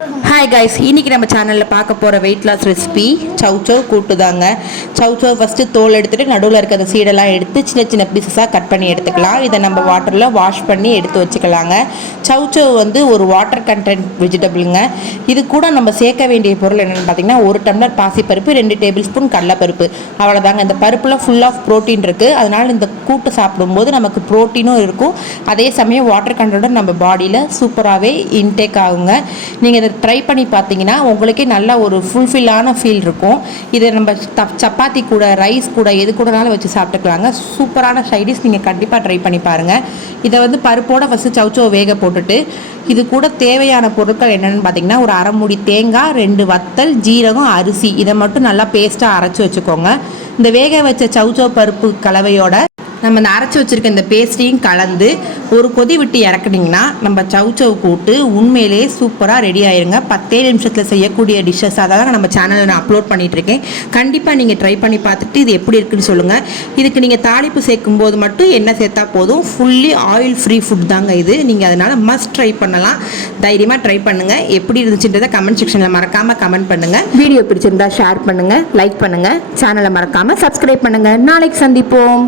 Oh. Hi guys இன்றைக்கி நம்ம சேனலில் பார்க்க போகிற வெயிட் லாஸ் ரெசிபி சவுச்சோ கூட்டு தாங்க சவுச்சோ ஃபஸ்ட்டு தோல் எடுத்துகிட்டு நடுவில் இருக்கிற அந்த சீடெல்லாம் எடுத்து சின்ன சின்ன பீசஸாக கட் பண்ணி எடுத்துக்கலாம். இதை நம்ம வாட்டரில் வாஷ் பண்ணி எடுத்து வச்சுக்கலாங்க. சவுச்சோ வந்து ஒரு வாட்டர் கண்டென்ட் வெஜிடபிளுங்க இது கூட நம்ம சேர்க்க வேண்டிய பொருள் என்னென்னு பார்த்தீங்கன்னா ஒரு டம்ளர் பாசிப்பருப்பு ரெண்டு டேபிள் ஸ்பூன் கடலைப்பருப்பு. அவ்வளோதாங்க இந்த பருப்பில் ஃபுல் ஆஃப் ப்ரோட்டீன் இருக்குது அதனால் இந்த கூட்டு சாப்பிடும்போது நமக்கு ப்ரோட்டீனும் இருக்கும். அதே சமயம் வாட்டர் கண்டென்ட்டும் நம்ம பாடியில் சூப்பராகவே இன்டேக் ஆகுங்க. நீங்கள் இதை ட்ரை பண்ணி பார்த்தீங்கன்னா உங்களுக்கே நல்ல ஒரு ஃபுல்ஃபில்லான ஃபீல் இருக்கும். இதை நம்ம த- சப்பாத்தி கூட ரைஸ் கூட எது கூடனாலும் வச்சு சாப்பிட்டுக்கலாங்க. சூப்பரான சைடிஷ் நீங்கள் கண்டிப்பாக ட்ரை பண்ணி பாருங்கள் இதை வந்து பருப்போட ஃபஸ்ட்டு சவுச்சோ வேக போட்டுட்டு இது கூட தேவையான பொருட்கள் என்னென்னு பார்த்தீங்கன்னா ஒரு அரை மூடி தேங்காய் ரெண்டு வத்தல் ஜீரகம் அரிசி. இதை மட்டும் நல்லா பேஸ்ட்டாக அரைச்சி வச்சுக்கோங்க. இந்த வேக வச்ச சவுச்சோ பருப்பு கலவையோட நம்ம இந்த அரைச்சி வச்சுருக்க இந்த பேஸ்ட்டையும் கலந்து ஒரு கொதி விட்டு இறக்குனிங்கன்னா நம்ம சவுச்சவ் கூட்டு உண்மையிலேயே சூப்பராக ரெடி ஆயிருங்க. பத்தே நிமிஷத்தில் செய்யக்கூடிய டிஷ்ஷஸ் அதாவது நம்ம சேனலில் நான் அப்லோட் பண்ணிகிட்ருக்கேன் இருக்கேன் கண்டிப்பாக நீங்கள் ட்ரை பண்ணி பார்த்துட்டு இது எப்படி இருக்குன்னு சொல்லுங்கள் இதுக்கு நீங்கள் தாளிப்பு சேர்க்கும் போது மட்டும் என்ன சேர்த்தா போதும். ஃபுல்லி ஆயில் ஃப்ரீ ஃபுட் தாங்க இது. நீங்கள் அதனால் மஸ்ட் ட்ரை பண்ணலாம். தைரியமாக ட்ரை பண்ணுங்கள் எப்படி இருந்துச்சுன்றதை கமெண்ட் செக்ஷனில் மறக்காமல் கமெண்ட் பண்ணுங்கள் வீடியோ பிடிச்சிருந்தா ஷேர் பண்ணுங்கள் லைக் பண்ணுங்கள் சேனலை மறக்காமல் சப்ஸ்கிரைப் பண்ணுங்கள் நாளைக்கு சந்திப்போம்.